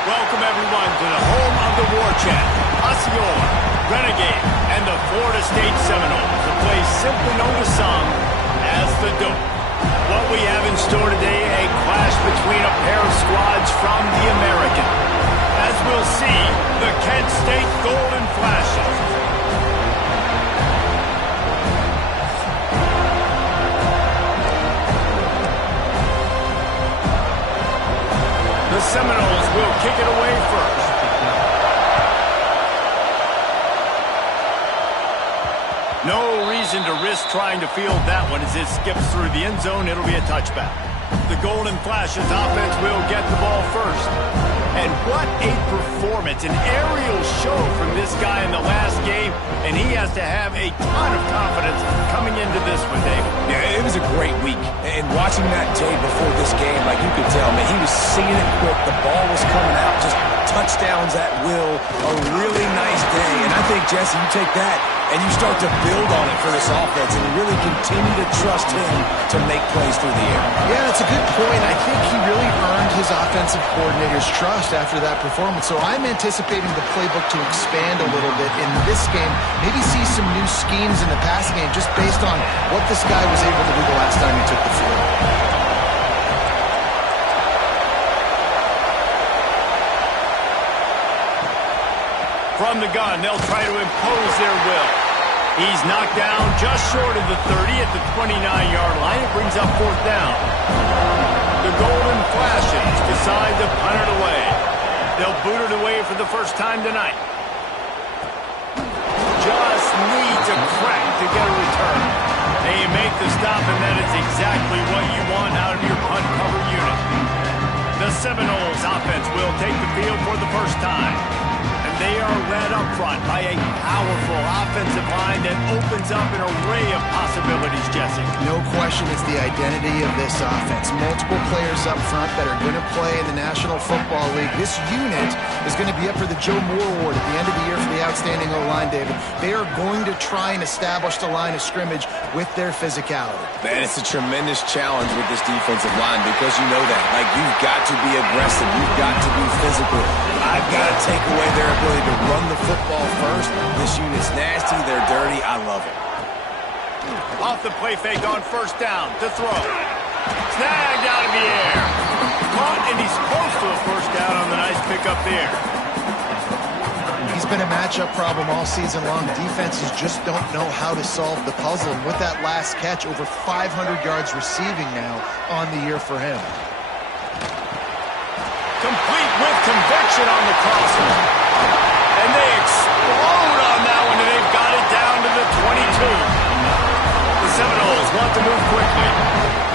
Welcome, everyone, to the home of the War Chant, Osceola, Renegade, and the Florida State Seminoles, a place simply known to some as the Dome. What we have in store today, a clash between a pair of squads from the American. As we'll see, the Kent State Golden Flashes. The Seminoles will kick it away first. No reason to risk trying to field that one as it skips through the end zone. It'll be a touchback. The Golden Flashes offense will get the ball first. And what a performance, an aerial show from this guy in the last game, and he has to have a ton of confidence coming into this one, Dave. Yeah, it was a great week. And watching that tape before this game, like you could tell, man, he was seeing it quick. The ball was coming out, just touchdowns at will. A really nice day. And I think, Jesse, you take that and you start to build on it for this offense and really continue to trust him to make plays through the air. Yeah, that's a good point. I think he really earned his offensive coordinator's trust after that performance. So I'm anticipating the playbook to expand a little bit in this game. Maybe see some new schemes in the passing game just based on what this guy was able to do the last time he took the field. From the gun, they'll try to impose their will. He's knocked down just short of the 30 at the 29-yard line. It brings up fourth down. The Golden Flashes decide to punt it away. They'll boot it away for the first time tonight. Just needs a crack to get a return. They make the stop, and that is exactly what you want out of your punt cover unit. The Seminoles offense will take the field for the first time. They are led up front by a powerful offensive line that opens up an array of possibilities, Jesse. No question it's the identity of this offense. Multiple players up front that are going to play in the National Football League. This unit is going to be up for the Joe Moore Award at the end of the year for the outstanding O-line, David. They are going to try and establish the line of scrimmage with their physicality. Man, it's a tremendous challenge with this defensive line because you know that. Like, you've got to be aggressive. You've got to be physical. I've got to take away their ability to run the football first. This unit's nasty. They're dirty. I love it. Off the play fake on first down to throw. Snagged out of the air. Caught, and he's close to a first down on the nice pickup there. He's been a matchup problem all season long. Defenses just don't know how to solve the puzzle. And with that last catch, over 500 yards receiving now on the year for him. Complete with conviction on the crosser. And they explode on that one, and they've got it down to the 22. The Seminoles want to move quickly.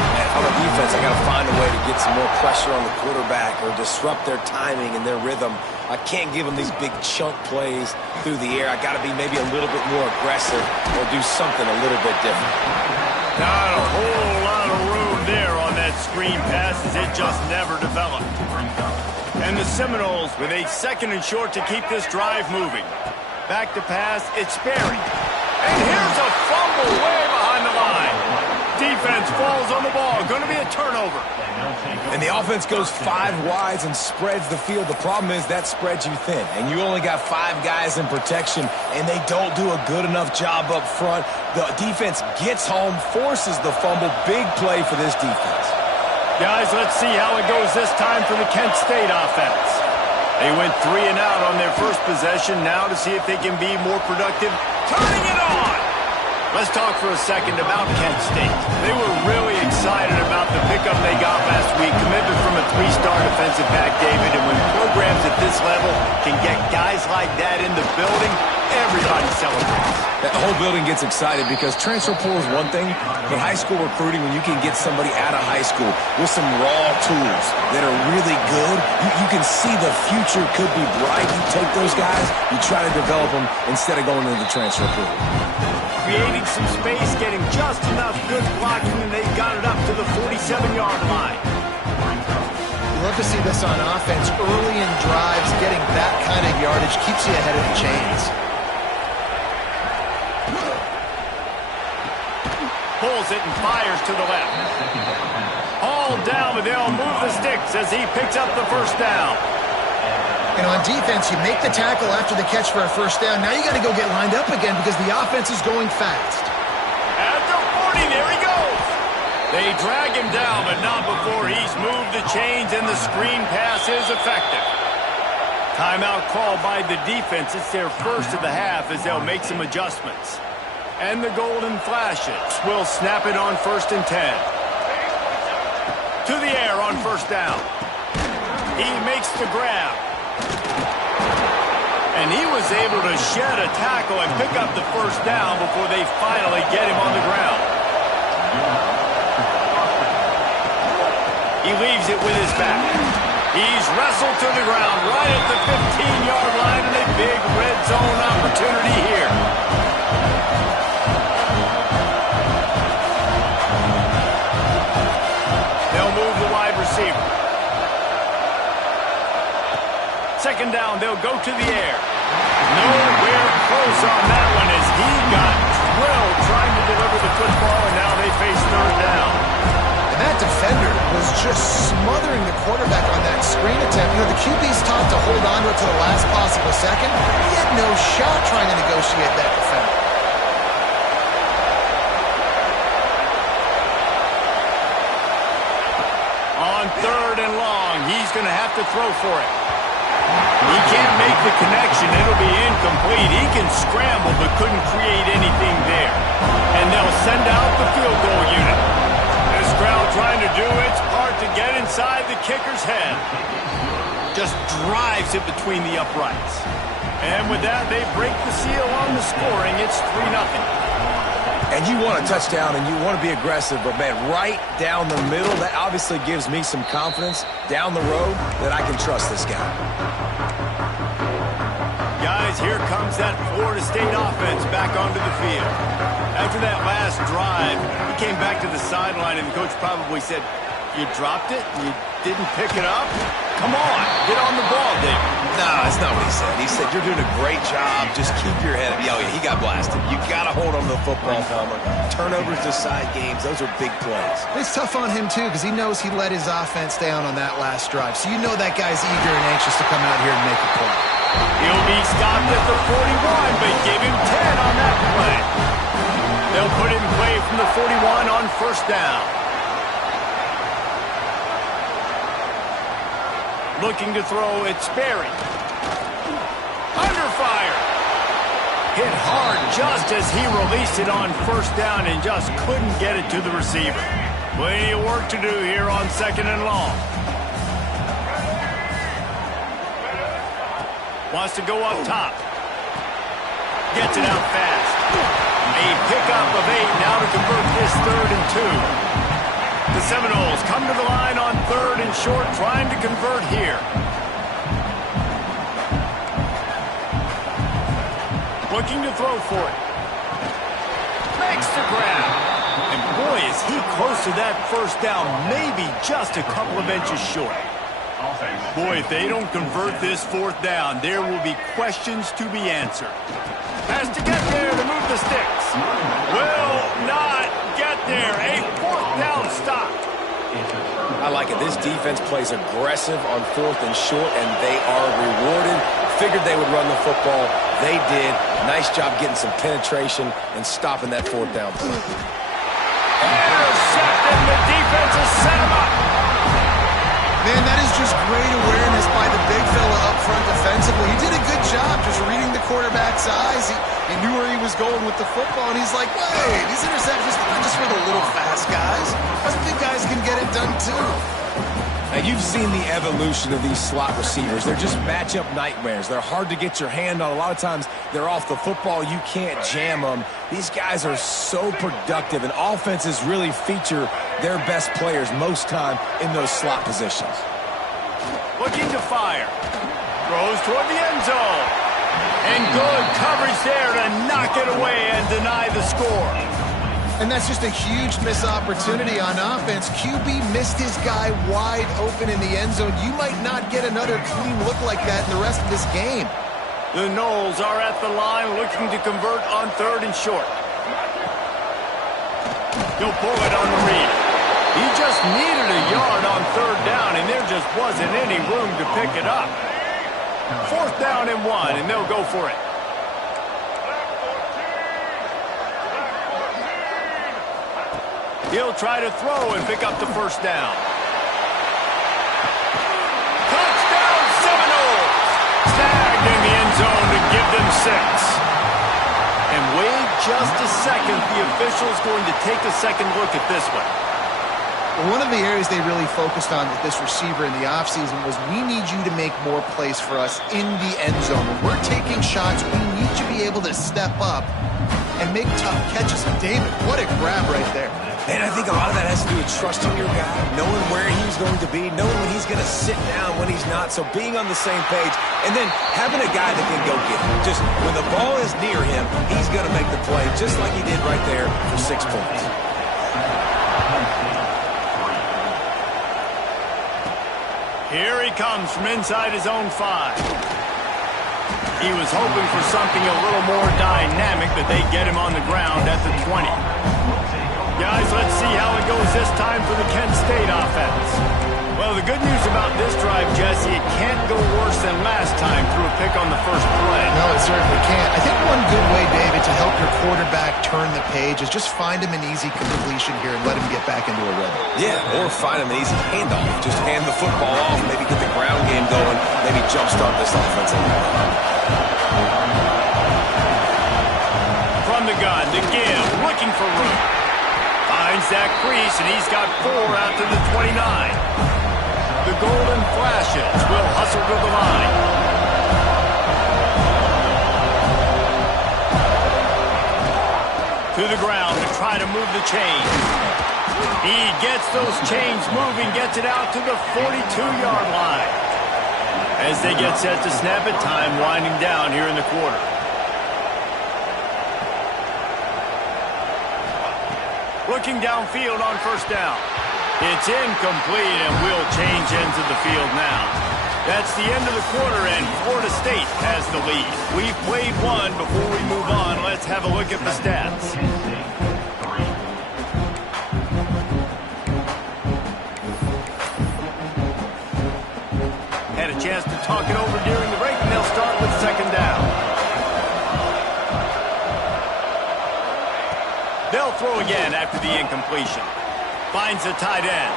And on the defense, I got to find a way to get some more pressure on the quarterback or disrupt their timing and their rhythm. I can't give them these big chunk plays through the air. I got to be maybe a little bit more aggressive or do something a little bit different. Not a whole lot of room there on that screen pass as it just never developed. And the Seminoles with a second and short to keep this drive moving. Back to pass, it's Sperry. And here's a fumble way behind the line. Defense falls on the ball. Going to be a turnover. And the offense goes 5 wides and spreads the field. The problem is that spreads you thin. And you only got 5 guys in protection, and they don't do a good enough job up front. The defense gets home, forces the fumble. Big play for this defense. Guys, let's see how it goes this time for the Kent State offense. They went 3 and out on their first possession. Now to see if they can be more productive. Turning it on! Let's talk for a second about Kent State. They were really excited about the pickup they got last week. Commitment from a 3-star defensive back, David. And when programs at this level can get guys like that in the building, everybody celebrates. The whole building gets excited because transfer portal is one thing, but high school recruiting, when you can get somebody out of high school with some raw tools that are really good, you can see the future could be bright. You take those guys, you try to develop them instead of going into the transfer portal. Creating some space, getting just enough good blocking, and they've got it up to the 47-yard line. You love to see this on offense. Early in drives, getting that kind of yardage keeps you ahead of the chains. Pulls it and fires to the left. Hauled down, but they'll move the sticks as he picks up the first down. And on defense, you make the tackle after the catch for a first down. Now you got to go get lined up again because the offense is going fast. At the 40, there he goes. They drag him down, but not before he's moved the chains and the screen pass is effective. Timeout called by the defense. It's their first of the half as they'll make some adjustments. And the golden flashes will snap it on 1st and 10. To the air on 1st down. He makes the grab. And he was able to shed a tackle and pick up the 1st down before they finally get him on the ground. He leaves it with his back. He's wrestled to the ground right at the 15-yard line and a big red zone opportunity here. They'll move the wide receiver. 2nd down, they'll go to the air. Nowhere close on that one as he got drilled trying to deliver the football, and now they face 3rd down. And that defender was just smothering the quarterback on that screen attempt. You know, the QB's taught to hold on to it to the last possible second. He had no shot trying to negotiate that defender. On 3rd and long, he's going to have to throw for it. He can't make the connection. It'll be incomplete. He can scramble but couldn't create anything there. And they'll send out the field goal unit. This crowd trying to do its part to get inside the kicker's head. Just drives it between the uprights. And with that, they break the seal on the scoring. It's 3-0. And you want a touchdown and you want to be aggressive, but man, right down the middle, that obviously gives me some confidence down the road that I can trust this guy. Guys, here comes that Florida State offense back onto the field. After that last drive, he came back to the sideline and the coach probably said, "You dropped it? You didn't pick it up? Come on, get on the ball, David." No, that's not what he said. He said, "You're doing a great job. Just keep your head up." Yeah, he got blasted. You got to hold on to the football, Palmer. Turnovers decide games. Those are big plays. It's tough on him, too, because he knows he let his offense down on that last drive. So you know that guy's eager and anxious to come out here and make a play. He'll be stopped at the 41, but give him 10 on that play. They'll put it in play from the 41 on 1st down. Looking to throw, it's Sperry. Under fire. Hit hard just as he released it on 1st down and just couldn't get it to the receiver. Plenty of work to do here on 2nd and long. Wants to go up top. Gets it out fast. A pickup of 8 now to convert this 3rd and 2. The Seminoles come to the line on 3rd and short, trying to convert here. Looking to throw for it. Makes the grab. And boy, is he close to that 1st down, maybe just a couple of inches short. Boy, if they don't convert this 4th down, there will be questions to be answered. Has to get there to move the sticks. Will not get there. A 4th down stop. I like it. This defense plays aggressive on 4th and short, and they are rewarded. Figured they would run the football. They did. Nice job getting some penetration and stopping that 4th down play. Intercepted. The defense has set him up. Man, that is just great awareness by the big fella up front defensively. He did a good job just reading the quarterback's eyes. He knew where he was going with the football, and he's like, wait, these interceptions are not just for the little fast guys. Us big guys can get it done too. Now, you've seen the evolution of these slot receivers. They're just matchup nightmares. They're hard to get your hand on. A lot of times, they're off the football. You can't jam them. These guys are so productive, and offenses really feature their best players most time in those slot positions. Looking to fire. Throws toward the end zone. And good coverage there to knock it away and deny the score. And that's just a huge missed opportunity on offense. QB missed his guy wide open in the end zone. You might not get another clean look like that in the rest of this game. The Noles are at the line looking to convert on 3rd and short. He'll pull it on the read. He just needed a yard on 3rd down, and there just wasn't any room to pick it up. 4th down and 1, and they'll go for it. He'll try to throw and pick up the 1st down. Touchdown Seminoles! Snagged in the end zone to give them 6. And wait just a second, the official's going to take a second look at this one. Well, one of the areas they really focused on with this receiver in the offseason was we need you to make more plays for us in the end zone. When we're taking shots, we need you to be able to step up and make tough catches. David, what a grab right there. And I think a lot of that has to do with trusting your guy, knowing where he's going to be, knowing when he's going to sit down, when he's not. So being on the same page, and then having a guy that can go get him. Just when the ball is near him, he's going to make the play, just like he did right there for 6 points. Here he comes from inside his own 5. He was hoping for something a little more dynamic, but they get him on the ground at the 20. Guys, let's see how it goes this time for the Kent State offense. Well, the good news about this drive, Jesse, it can't go worse than last time through a pick on the first play. No, it certainly can't. I think one good way, David, to help your quarterback turn the page is just find him an easy completion here and let him get back into a rhythm. Yeah, or find him an easy handoff. Just hand the football off, maybe get the ground game going, maybe jumpstart this offense a little bit. From the gun, to give, looking for room. Finds that crease, and he's got 4 out to the 29. The Golden Flashes will hustle to the line. To the ground to try to move the chains. He gets those chains moving, gets it out to the 42-yard line. As they get set to snap it, time winding down here in the quarter. Looking downfield on 1st down. It's incomplete, and we'll change ends of the field now. That's the end of the quarter, and Florida State has the lead. We've played one. Before we move on, let's have a look at the stats. Had a chance to talk it over during the break, and they'll start with 2nd down. They'll throw again after the incompletion. Finds the tight end.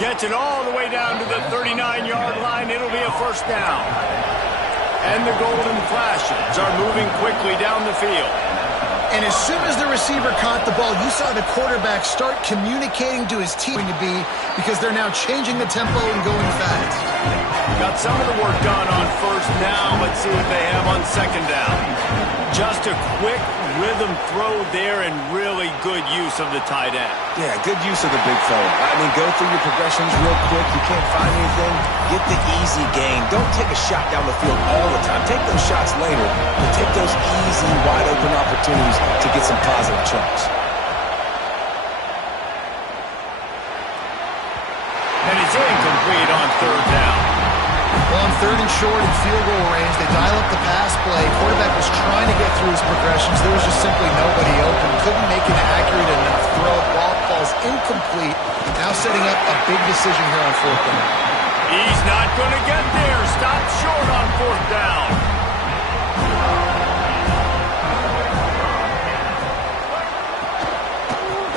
Gets it all the way down to the 39-yard line. It'll be a 1st down. And the Golden Flashes are moving quickly down the field. And as soon as the receiver caught the ball, you saw the quarterback start communicating to his team to be, because they're now changing the tempo and going fast. Got some of the work done on 1st down. Let's see what they have on 2nd down. Just a quick rhythm throw there, and really good use of the tight end. Yeah, good use of the big fella. I mean, go through your progressions real quick. You can't find anything, get the easy gain. Don't take a shot down the field all the time. Take those shots later, but take those easy, wide-open opportunities to get some positive chunks. And it's incomplete on 3rd down. Well, on 3rd and short and field goal range, they dial up the pass play. Quarterback was trying to get through his progressions. There was just simply nobody open. Couldn't make an accurate enough throw. Ball falls incomplete. Now setting up a big decision here on 4th down. He's not going to get there. Stop short on 4th down.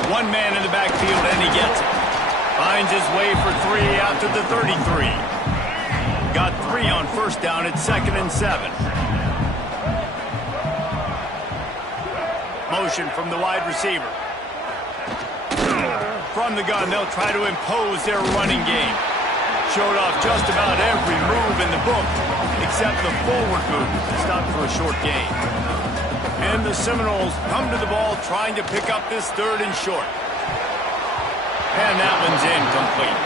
One man in the backfield, and he gets it. Finds his way for 3 out to the 33. Got 3 on 1st down at 2nd and 7. Motion from the wide receiver. From the gun, they'll try to impose their running game. Showed off just about every move in the book, except the forward move. Stopped for a short gain. And the Seminoles come to the ball, trying to pick up this 3rd and short. And that one's incomplete.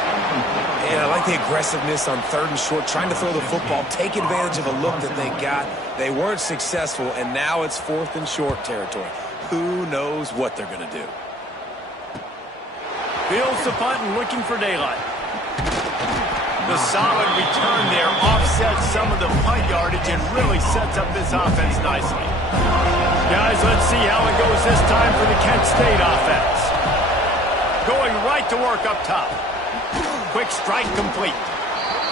And I like the aggressiveness on 3rd and short, trying to throw the football, take advantage of a look that they got. They weren't successful, and now it's 4th and short territory. Who knows what they're going to do? Fields the punt and looking for daylight. The solid return there offsets some of the punt yardage and really sets up this offense nicely. Guys, let's see how it goes this time for the Kent State offense. Going right to work up top. Quick strike complete.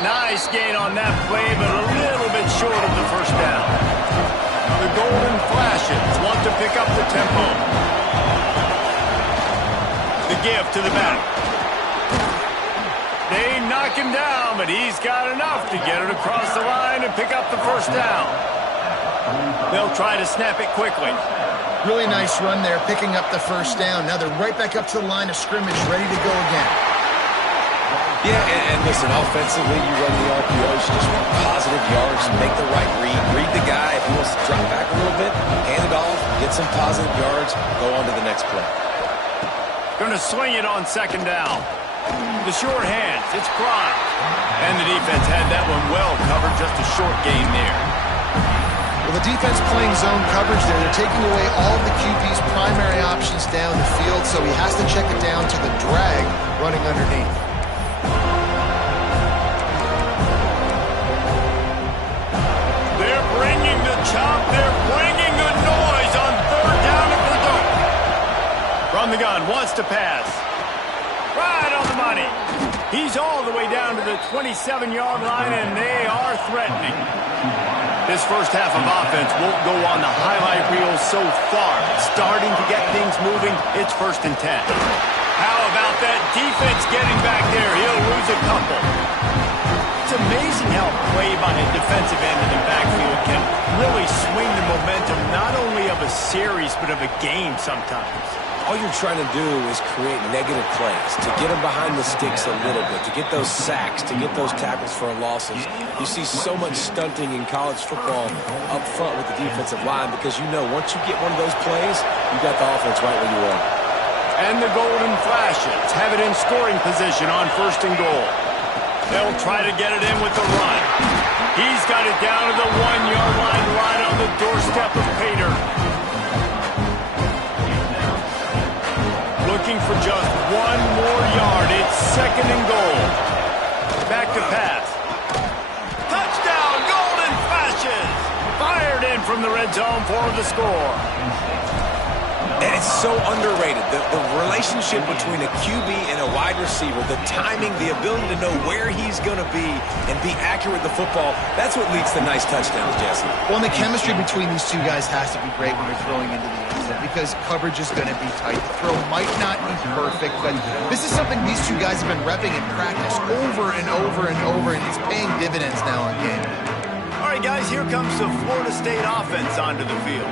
Nice gain on that play, but a little bit short of the first down. The Golden Flashes want to pick up the tempo. The give to the back. They knock him down, but he's got enough to get it across the line and pick up the first down. They'll try to snap it quickly. Really nice run there, picking up the first down. Now they're right back up to the line of scrimmage, ready to go again. Yeah, and listen, offensively, you run the RPOs, you just want positive yards, make the right read the guy. If he wants to drop back a little bit, hand it off, get some positive yards, go on to the next play. Going to swing it on second down. The short hands, it's Prime. And the defense had that one well covered, just a short gain there. Well, the defense playing zone coverage there. They're taking away all of the QB's primary options down the field, so he has to check it down to the drag running underneath. They're bringing the chop. They're bringing the noise on third down at the door. From the gun, wants to pass. Right on the money. He's all the way down to the 27-yard line, and they are threatening. This first half of offense won't go on the highlight reel so far. Starting to get things moving, it's 1st and 10. How about that defense getting back there? He'll lose a couple. It's amazing how play by a defensive end in the backfield can really swing the momentum not only of a series but of a game sometimes. All you're trying to do is create negative plays, to get them behind the sticks a little bit, to get those sacks, to get those tackles for losses. You see so much stunting in college football up front with the defensive line because you know once you get one of those plays, you got the offense right where you want. And the Golden Flashes have it in scoring position on 1st and goal. They'll try to get it in with the run. He's got it down to the 1-yard line right on the doorstep of Pater. Looking for just one more yard. It's 2nd and goal. Back to pass. Touchdown, Golden Flashes! Fired in from the red zone for the score. And it's so underrated. The relationship between a QB and a wide receiver, the timing, the ability to know where he's going to be and be accurate with the football, that's what leads to nice touchdowns, Jesse. Well, and the chemistry between these two guys has to be great when they're throwing into the end zone because coverage is going to be tight. The throw might not be perfect, but this is something these two guys have been repping in practice over and over and over, and it's paying dividends now on game. All right, guys, here comes the Florida State offense onto the field.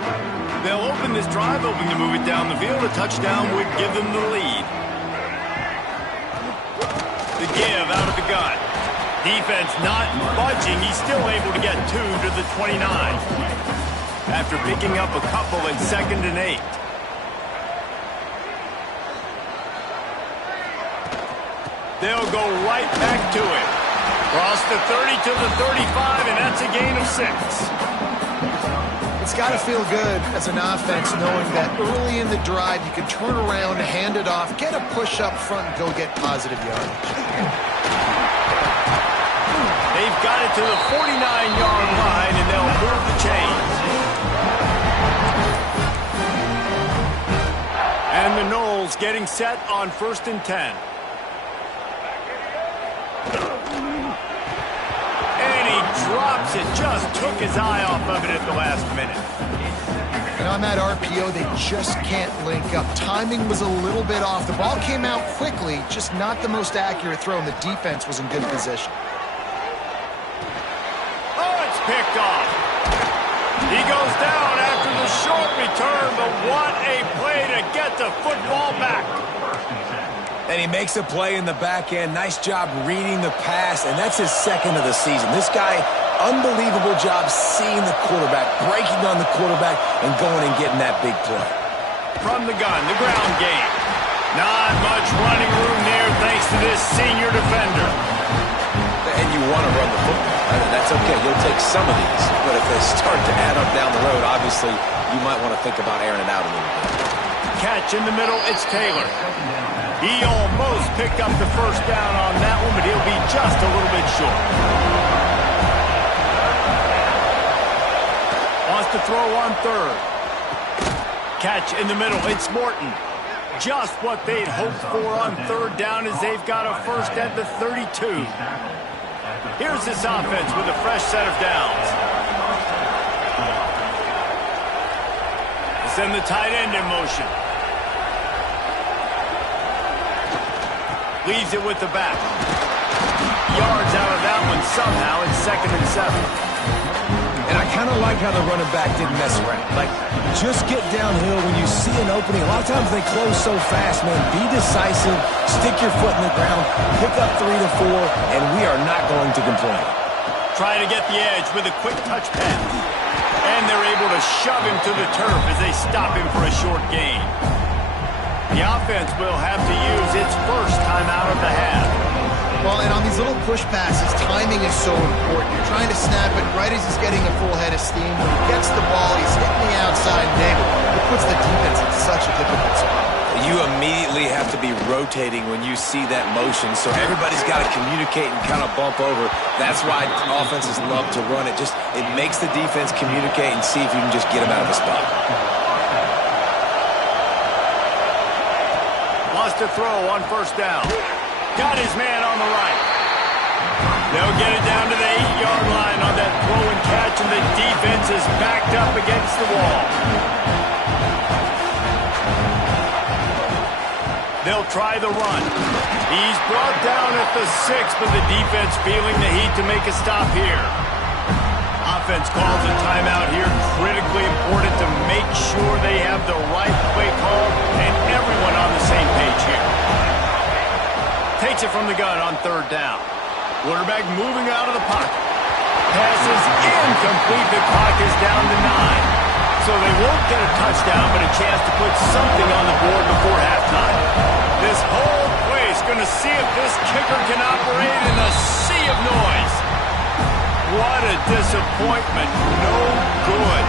They'll open this drive, hoping to move it down the field. A touchdown would give them the lead. The give out of the gun. Defense not budging. He's still able to get 2 to the 29. After picking up a couple in 2nd and 8. They'll go right back to it. Cross the 30 to the 35, and that's a gain of 6. It's got to feel good as an offense knowing that early in the drive you can turn around, hand it off, get a push up front, and go get positive yardage. They've got it to the 49-yard line, and they'll move the chains. And the Noles getting set on 1st and 10. Drops it, just took his eye off of it at the last minute. And on that RPO, they just can't link up. Timing was a little bit off. The ball came out quickly, just not the most accurate throw, and the defense was in good position. Oh, it's picked off. He goes down after the short return, but what a play to get the football back. And he makes a play in the back end. Nice job reading the pass, and that's his 2nd of the season. This guy, unbelievable job seeing the quarterback, breaking on the quarterback, and going and getting that big play. From the gun, the ground game. Not much running room there thanks to this senior defender. And you want to run the football. That's okay. You'll take some of these. But if they start to add up down the road, obviously, you might want to think about airing it out a little bit. Catch in the middle, it's Taylor. He almost picked up the first down on that one, but he'll be just a little bit short. Wants to throw on 3rd. Catch in the middle, it's Morton. Just what they'd hoped for on 3rd down as they've got a first at the 32. Here's this offense with a fresh set of downs. They send the tight end in motion. Leaves it with the back. Yards out of that one somehow. It's 2nd and 7. And I kind of like how the running back didn't mess around. Like, just get downhill when you see an opening. A lot of times they close so fast, man. Be decisive, stick your foot in the ground, pick up 3 to 4, and we are not going to complain. Trying to get the edge with a quick touch pass. And they're able to shove him to the turf as they stop him for a short gain. The offense will have to use its first timeout of the half. Well, and on these little push passes, timing is so important. You're trying to snap it right as he's getting a full head of steam. When he gets the ball, he's hitting the outside, David. It puts the defense in such a difficult spot. You immediately have to be rotating when you see that motion, so everybody's got to communicate and kind of bump over. That's why offenses love to run it. It makes the defense communicate and see if you can just get them out of the spot. Lost to throw on first down. Got his man on the right. They'll get it down to the 8-yard line on that throw and catch, and the defense is backed up against the wall. They'll try the run. He's brought down at the 6, but the defense feeling the heat to make a stop here. Offense calls a timeout here. Critically important to make sure they have the right play call and everyone on the same page here. Takes it from the gun on 3rd down. Quarterback moving out of the pocket. Pass is incomplete. The clock is down to 9. So they won't get a touchdown, but a chance to put something on the board before halftime. This whole place going to see if this kicker can operate in a sea of noise. What a disappointment. No good.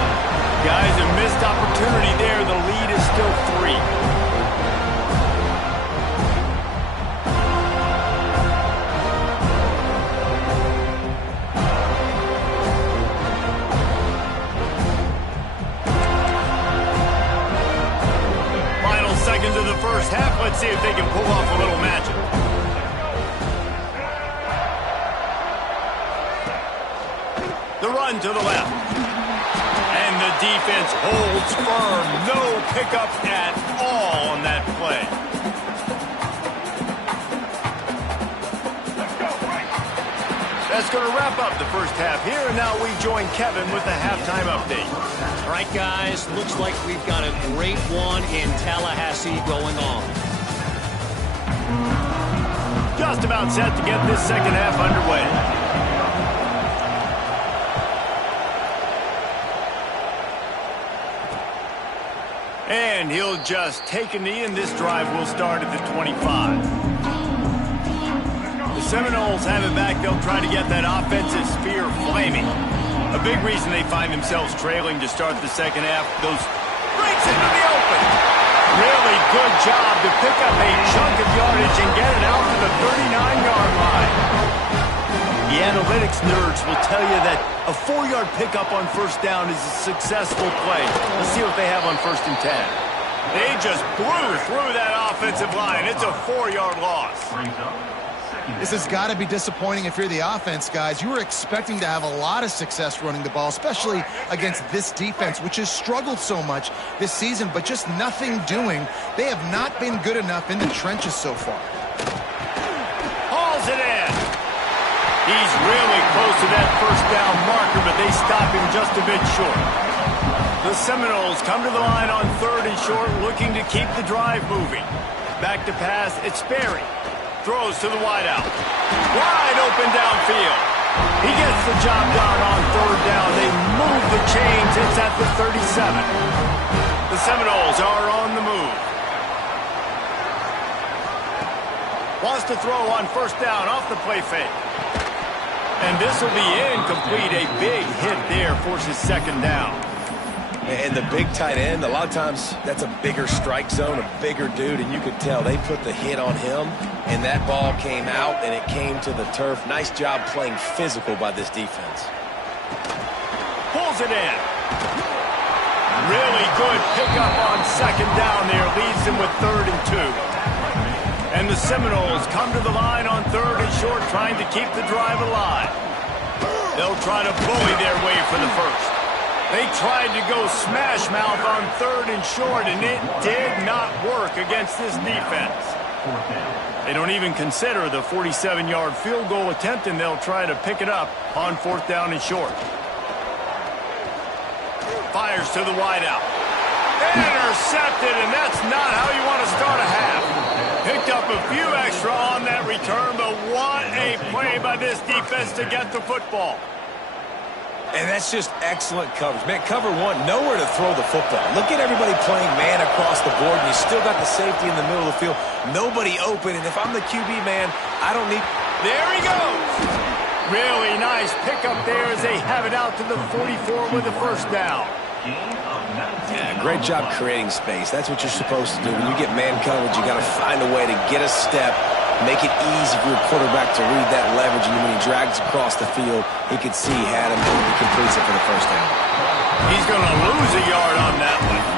Guys, a missed opportunity there. The lead is still 3. Seconds of the first half. Let's see if they can pull off a little magic. The run to the left. And the defense holds firm. No pickup at all on that play. That's going to wrap up the first half here, and now we join Kevin with the halftime update. All right, guys, looks like we've got a great one in Tallahassee going on. Just about set to get this second half underway. And he'll just take a knee, and this drive will start at the 25. The Seminoles have it back. They'll try to get that offensive spear flaming. A big reason they find themselves trailing to start the second half. Those breaks into the open. Really good job to pick up a chunk of yardage and get it out to the 39-yard line. The analytics nerds will tell you that a 4-yard pickup on first down is a successful play. Let's see what they have on 1st and 10. They just blew through that offensive line. It's a 4-yard loss. This has got to be disappointing if you're the offense, guys. You were expecting to have a lot of success running the ball, especially against this defense, which has struggled so much this season, but just nothing doing. They have not been good enough in the trenches so far. Hauls it in. He's really close to that first down marker, but they stop him just a bit short. The Seminoles come to the line on 3rd and short, looking to keep the drive moving. Back to pass, it's Sperry. Throws to the wideout. Wide open downfield. He gets the job done on 3rd down. They move the chains. It's at the 37. The Seminoles are on the move. Wants to throw on 1st down off the play fake. And this will be incomplete. A big hit there forces 2nd down. And the big tight end, a lot of times that's a bigger strike zone, a bigger dude, and you could tell they put the hit on him, and that ball came out, and it came to the turf. Nice job playing physical by this defense. Pulls it in. Really good pickup on 2nd down there. Leads them with 3rd and 2. And the Seminoles come to the line on 3rd and short, trying to keep the drive alive. They'll try to bully their way for the first. They tried to go smash mouth on 3rd and short, and it did not work against this defense. They don't even consider the 47-yard field goal attempt, and they'll try to pick it up on 4th down and short. Fires to the wideout. Intercepted, and that's not how you want to start a half. Picked up a few extra on that return, but what a play by this defense to get the football. And that's just excellent coverage. Man, cover one, nowhere to throw the football. Look at everybody playing man across the board, and you still got the safety in the middle of the field. Nobody open, and if I'm the QB, man, I don't need... There he goes! Really nice pickup there as they have it out to the 44 with the first down. Yeah, great job creating space. That's what you're supposed to do. When you get man coverage, you got to find a way to get a step, make it easy for your quarterback to read that leverage, and when he drags across the field, he could see he had him, and he completes it for the first down. He's going to lose a yard on that one.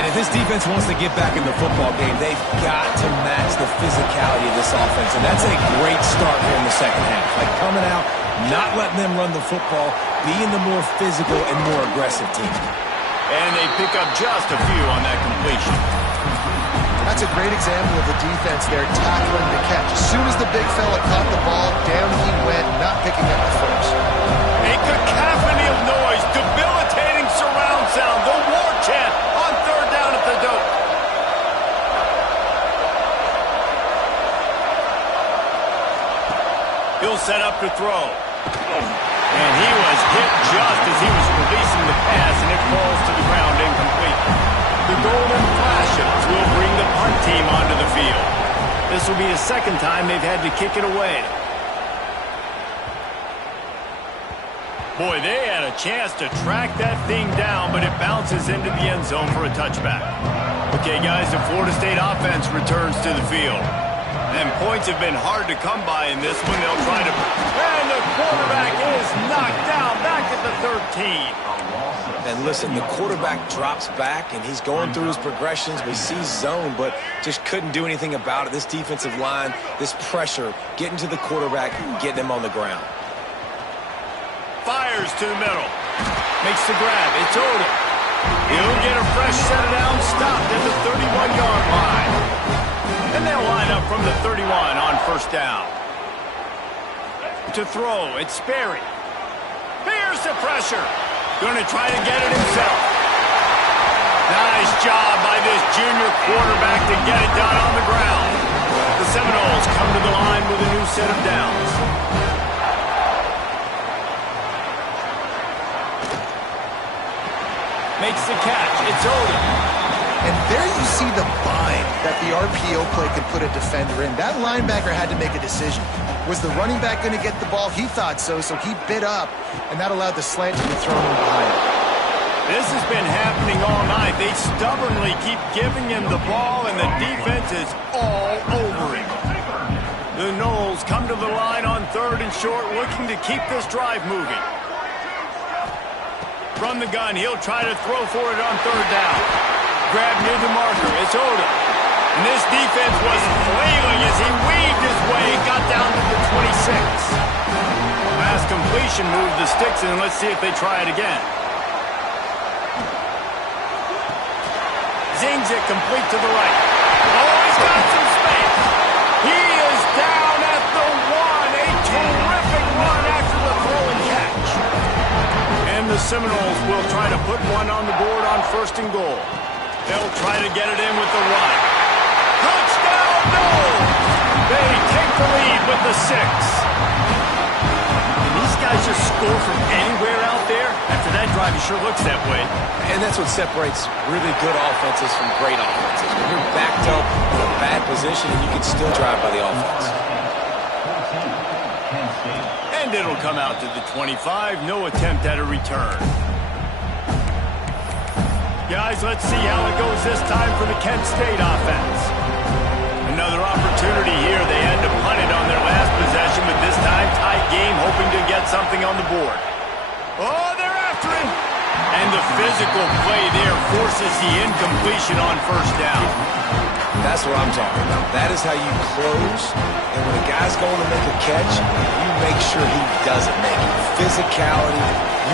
And if this defense wants to get back in the football game, they've got to match the physicality of this offense, and that's a great start here in the second half. Like coming out, not letting them run the football, being the more physical and more aggressive team. And they pick up just a few on that completion. That's a great example of the defense there tackling the catch. As soon as the big fella caught the ball, down he went, not picking up the first. A cacophony of noise, debilitating surround sound, the war chant on 3rd down at the dope. He'll set up to throw. And he was hit just as he was releasing the pass, and it falls to the ground incomplete. The golden flashes will bring the punt team onto the field. This will be the second time they've had to kick it away. Boy, they had a chance to track that thing down, but it bounces into the end zone for a touchback. Okay, guys, the Florida State offense returns to the field. And points have been hard to come by in this one. They'll try to... And the quarterback is knocked down back at the 13. And listen, the quarterback drops back, and he's going through his progressions. We see zone, but just couldn't do anything about it. This defensive line, this pressure, getting to the quarterback, getting him on the ground. Fires to the middle. Makes the grab. It's Odom. He'll get a fresh set of down, stopped at the 31-yard line. And they'll line up from the 31 on first down. To throw, it's Sperry. Here's the pressure. Going to try to get it himself. Nice job by this junior quarterback to get it done on the ground. The Seminoles come to the line with a new set of downs. Makes the catch. It's Odom. And there you see the bind that the RPO play can put a defender in. That linebacker had to make a decision. Was the running back going to get the ball? He thought so, so he bit up, and that allowed the slant to be thrown in behind him. This has been happening all night. They stubbornly keep giving him the ball, and the defense is all over him. The Noles come to the line on 3rd and short, looking to keep this drive moving. From the gun, he'll try to throw for it on 3rd down. Grab near the marker. It's Odom. And this defense was flailing as he weaved his way, got down to the 26. Pass completion moved the sticks, and let's see if they try it again. Zings it complete to the right. Oh, he's got some space. He is down at the 1. A terrific run after the throw and catch. And the Seminoles will try to put one on the board on 1st and goal. They'll try to get it in with the run. Touchdown, Noles! They take the lead with the 6. Can these guys just score from anywhere out there? After that drive, it sure looks that way. And that's what separates really good offenses from great offenses. When you're backed up in a bad position and you can still drive by the offense. And it'll come out to the 25. No attempt at a return. Guys, let's see how it goes this time for the Kent State offense. Another opportunity here. They had to punt it on their last possession, but this time tight game, hoping to get something on the board. Oh, they're after him. And the physical play there forces the incompletion on 1st down. That's what I'm talking about. That is how you close. And when a guy's going to make a catch, you make sure he doesn't make it. Physicality,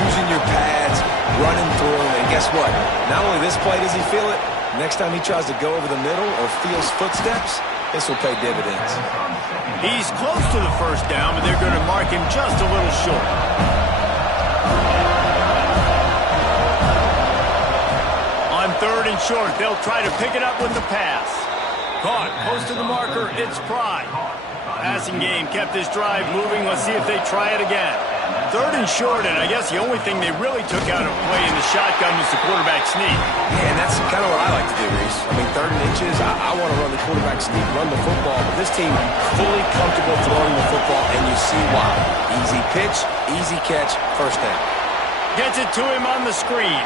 using your pads, running through him. And guess what? Not only this play does he feel it, next time he tries to go over the middle or feels footsteps, this will pay dividends. He's close to the first down, but they're going to mark him just a little short. On 3rd and short, they'll try to pick it up with the pass. Caught, close to the marker, it's Fry. Passing game kept this drive moving. Let's see if they try it again. 3rd and short, and I guess the only thing they really took out of play in the shotgun was the quarterback sneak. Yeah, and that's kind of what I like to do, Reese. I mean, 3rd and inches, I want to run the quarterback sneak, run the football, but this team fully comfortable throwing the football, and you see why. Easy pitch, easy catch, first down. Gets it to him on the screen.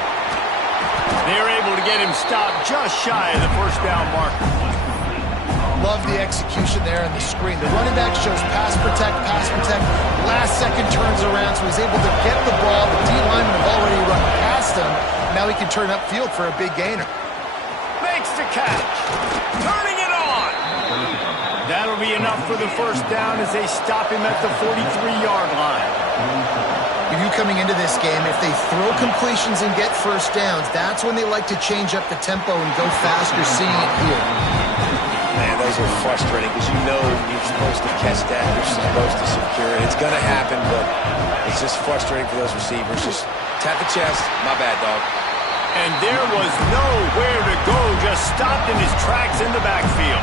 They're able to get him stopped just shy of the first down marker. Love the execution there on the screen. The running back shows pass protect. Last second turns around, so he's able to get the ball. The D-linemen have already run past him. Now he can turn upfield for a big gainer. Makes the catch. Turning it on. That'll be enough for the first down as they stop him at the 43-yard line. You knew coming into this game, if they throw completions and get first downs, that's when they like to change up the tempo and go faster, seeing it here. Man, those are frustrating because you know you're supposed to catch that, you're supposed to secure it. It's going to happen, but it's just frustrating for those receivers. Just tap the chest. My bad, dog. And there was nowhere to go, just stopped in his tracks in the backfield.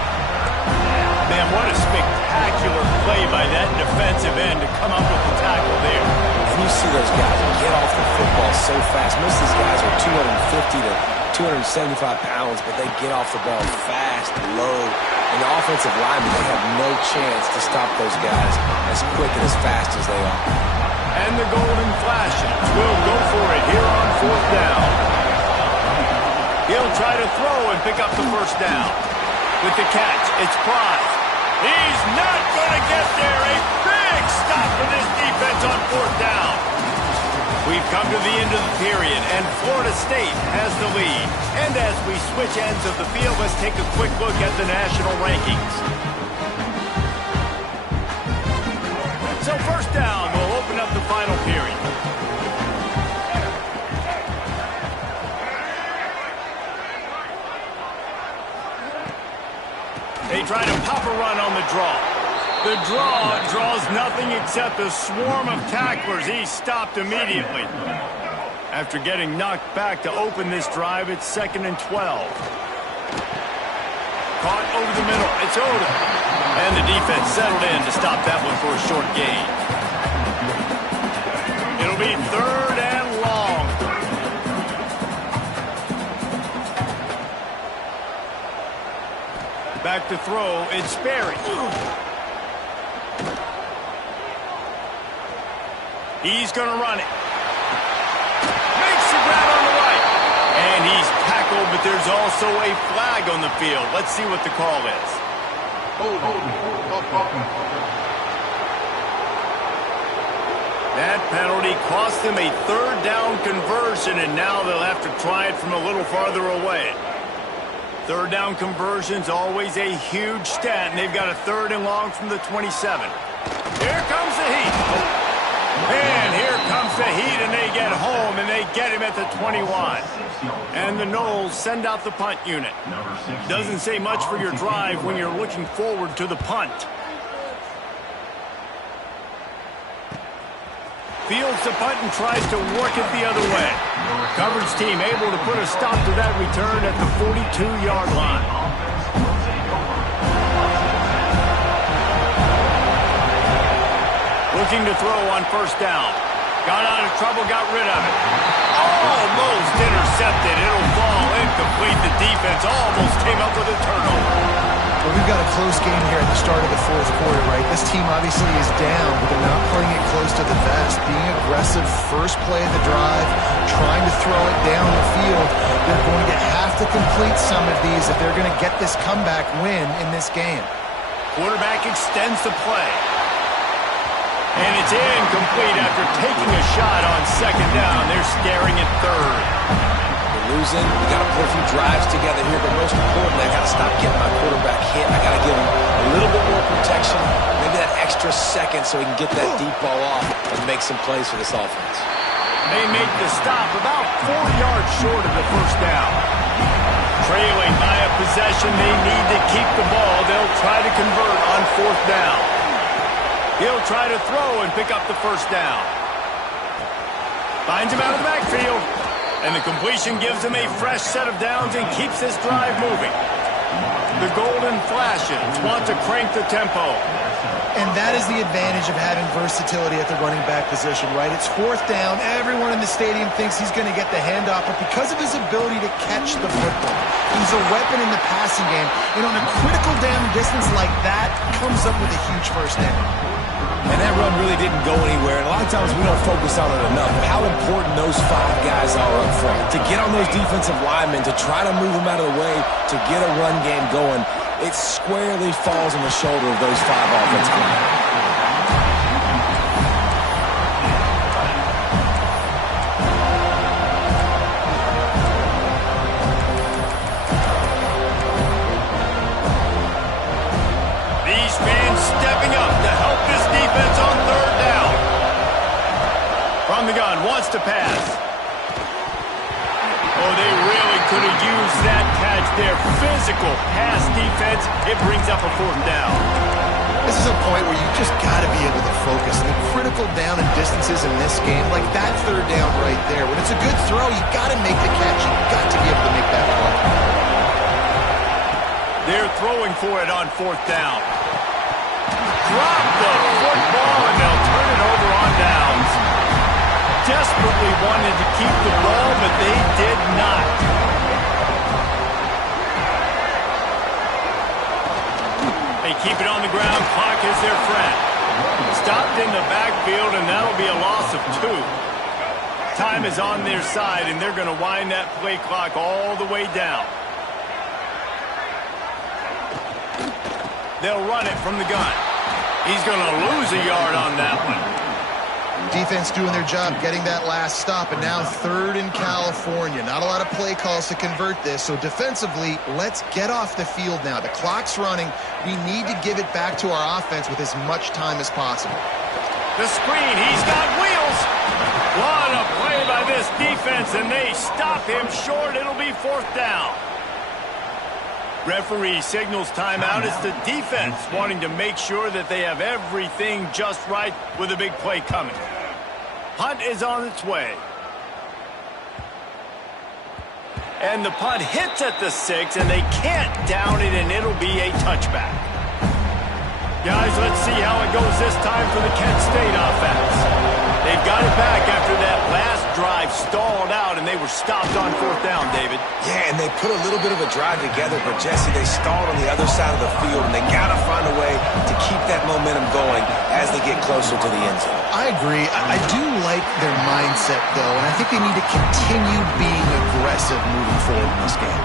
Man, what a spectacular play by that defensive end to come up with the tackle there. And you see those guys get off the football so fast. Most of these guys are 250 to 275 pounds, but they get off the ball fast, low. And the offensive linemen, they have no chance to stop those guys as quick and as fast as they are. And the golden flashes will go for it here on 4th down. He'll try to throw and pick up the first down. With the catch, it's Price. He's not going to get there. A big stop for this defense on 4th down. We've come to the end of the period, and Florida State has the lead. And as we switch ends of the field, let's take a quick look at the national rankings. So 1st down, we'll open up the final period. They try to pop a run on the draw. The draw draws nothing except a swarm of tacklers. He's stopped immediately. After getting knocked back to open this drive, it's 2nd and 12. Caught over the middle. It's Odom. And the defense settled in to stop that one for a short gain. It'll be 3rd and long. Back to throw. It's Sperry. He's going to run it. Makes the grab on the right. And he's tackled, but there's also a flag on the field. Let's see what the call is. That penalty cost them a 3rd down conversion, and now they'll have to try it from a little farther away. 3rd down conversion's always a huge stat, and they've got a 3rd and long from the 27. Here comes the heat. And here comes the heat, and they get home, and they get him at the 21. And the Noles send out the punt unit. Doesn't say much for your drive when you're looking forward to the punt. Fields the punt and tries to work it the other way. Coverage team able to put a stop to that return at the 42-yard line. Looking to throw on 1st down. Got out of trouble, got rid of it. Almost intercepted. It'll fall incomplete. The defense almost came up with a turnover. Well, we've got a close game here at the start of the 4th quarter, right? This team obviously is down, but they're not playing it close to the vest. Being aggressive, first play of the drive, trying to throw it down the field. They're going to have to complete some of these if they're going to get this comeback win in this game. Quarterback extends the play. And it's incomplete after taking a shot on 2nd down. They're staring at 3rd. The losing. We got to put a few drives together here, but most importantly, I got to stop getting my quarterback hit. I got to give him a little bit more protection, maybe that extra second so he can get that deep ball off and make some plays for this offense. They make the stop about 4 yards short of the first down. Trailing by a possession, they need to keep the ball. They'll try to convert on 4th down. He'll try to throw and pick up the first down. Finds him out of the backfield. And the completion gives him a fresh set of downs and keeps this drive moving. The Golden Flashes want to crank the tempo. And that is the advantage of having versatility at the running back position, right? It's 4th down. Everyone in the stadium thinks he's going to get the handoff, but because of his ability to catch the football, he's a weapon in the passing game. And on a critical down distance like that, comes up with a huge first down. And that run really didn't go anywhere. And a lot of times we don't focus on it enough. How important those 5 guys are up front. To get on those defensive linemen, to try to move them out of the way, to get a run game going, it squarely falls on the shoulder of those 5 offensive linemen. These fans stepping up to help this defense on 3rd down. From the gun, wants to pass. Oh, they really could have used that catch there. Physical pass defense. It brings up a 4th down. This is a point where you just got to be able to focus. The critical down and distances in this game, like that 3rd down right there. When it's a good throw, you got to make the catch. You got to be able to make that play. They're throwing for it on 4th down. Drop the football, and they'll turn it over on downs. Desperately wanted to keep the ball, but they did not. They keep it on the ground. Clock is their friend. Stopped in the backfield, and that'll be a loss of 2. Time is on their side, and they're going to wind that play clock all the way down. They'll run it from the gun. He's going to lose a yard on that one. Defense doing their job, getting that last stop, and now 3rd in California. Not a lot of play calls to convert this, so defensively, let's get off the field now. The clock's running. We need to give it back to our offense with as much time as possible. The screen, he's got wheels. What a play by this defense, and they stop him short. It'll be 4th down. Referee signals timeout. It's the defense wanting to make sure that they have everything just right with a big play coming. Punt is on its way. And the punt hits at the 6, and they can't down it, and it'll be a touchback. Guys, let's see how it goes this time for the Kent State offense. They've got it back after that last drive stalled out, and they were stopped on 4th down, David. Yeah, and they put a little bit of a drive together, but Jesse, they stalled on the other side of the field, and they got to find a way to keep that momentum going as they get closer to the end zone. I agree. I do like their mindset, though, and I think they need to continue being aggressive moving forward in this game.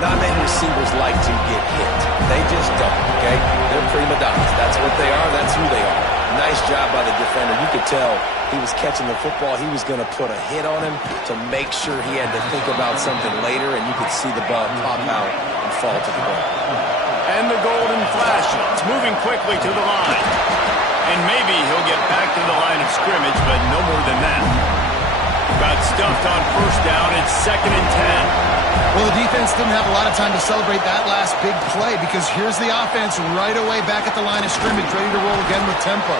Not many receivers like to get hit. They just don't, okay? They're prima donnas. That's what they are. That's who they are. Nice job by the defender. You could tell he was catching the football. He was going to put a hit on him to make sure he had to think about something later, and you could see the ball pop out and fall to the ground. And the Golden Flashes moving quickly to the line. And maybe he'll get back to the line of scrimmage, but no more than that. Got stuffed on 1st down. It's 2nd and 10. Well, the defense didn't have a lot of time to celebrate that last big play because here's the offense right away back at the line of scrimmage, ready to roll again with tempo.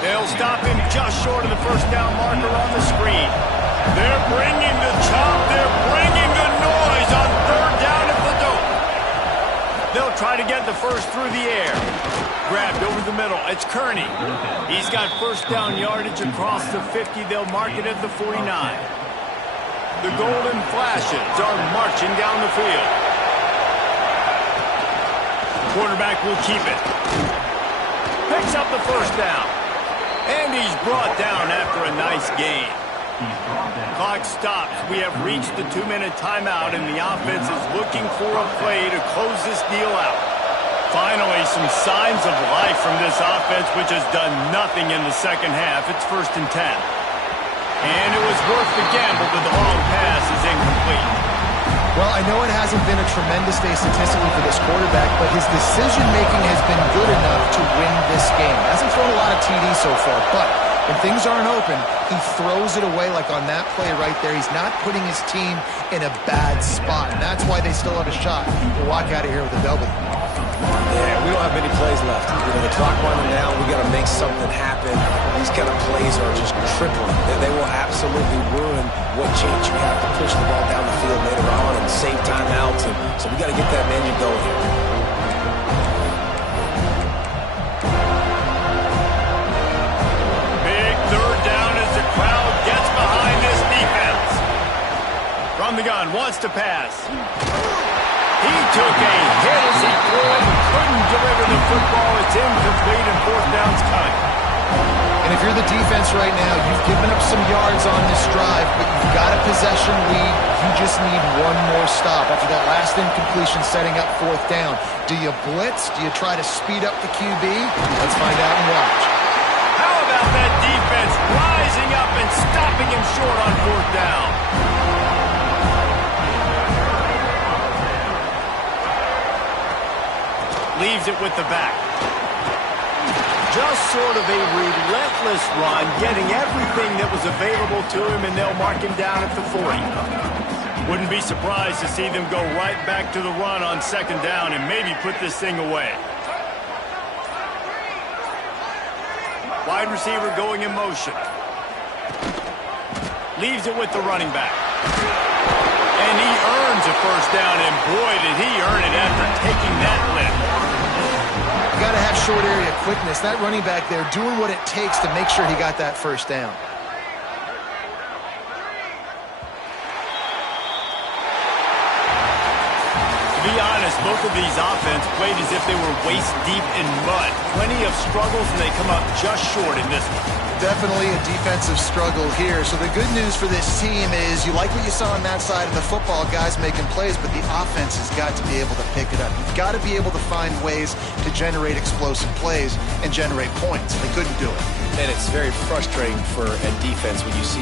They'll stop him just short of the 1st down marker on the screen. They're bringing the chop. They're bringing the noise on 3rd down at the dope. They'll try to get the first through the air. Grabbed over the middle. It's Kearney. He's got 1st down yardage across the 50. They'll mark it at the 49. The Golden Flashes are marching down the field. Quarterback will keep it. Picks up the 1st down. And he's brought down after a nice gain. Clock stops. We have reached the 2-minute timeout, and the offense is looking for a play to close this deal out. Finally, some signs of life from this offense, which has done nothing in the second half. It's 1st and 10. And it was worth the gamble, but the long pass is incomplete. Well, I know it hasn't been a tremendous day statistically for this quarterback, but his decision-making has been good enough to win this game. Hasn't thrown a lot of TDs so far, but when things aren't open, he throws it away like on that play right there. He's not putting his team in a bad spot, and that's why they still have a shot to walk out of here with a W. Yeah, we don't have many plays left. The clock running down, we got to make something happen. These kind of plays are just crippling. They will absolutely ruin what chance you have to push the ball down the field later on and save timeouts. And so we got to get that menu going here. Big third down as the crowd gets behind this defense. From the gun, wants to pass. He took a hit as he threw it and couldn't deliver the football. It's incomplete and fourth down's coming. And if you're the defense right now, you've given up some yards on this drive, but you've got a possession lead. You just need one more stop after that last incompletion setting up fourth down. Do you blitz? Do you try to speed up the QB? Let's find out and watch. How about that defense rising up and stopping him short on fourth down? Leaves it with the back. Just sort of a relentless run, getting everything that was available to him, and they'll mark him down at the 40. Wouldn't be surprised to see them go right back to the run on second down and maybe put this thing away. Wide receiver going in motion. Leaves it with the running back. And he earns a first down, and boy, did he earn it after taking that lift. You got to have short area quickness. That running back there doing what it takes to make sure he got that first down. To be honest, both of these offenses played as if they were waist deep in mud. Plenty of struggles, and they come up just short in this one. Definitely a defensive struggle here. So the good news for this team is you like what you saw on that side of the football, guys making plays, but the offense has got to be able to pick it up. You've got to be able to find ways to generate explosive plays and generate points. They couldn't do it. And it's very frustrating for a defense when you see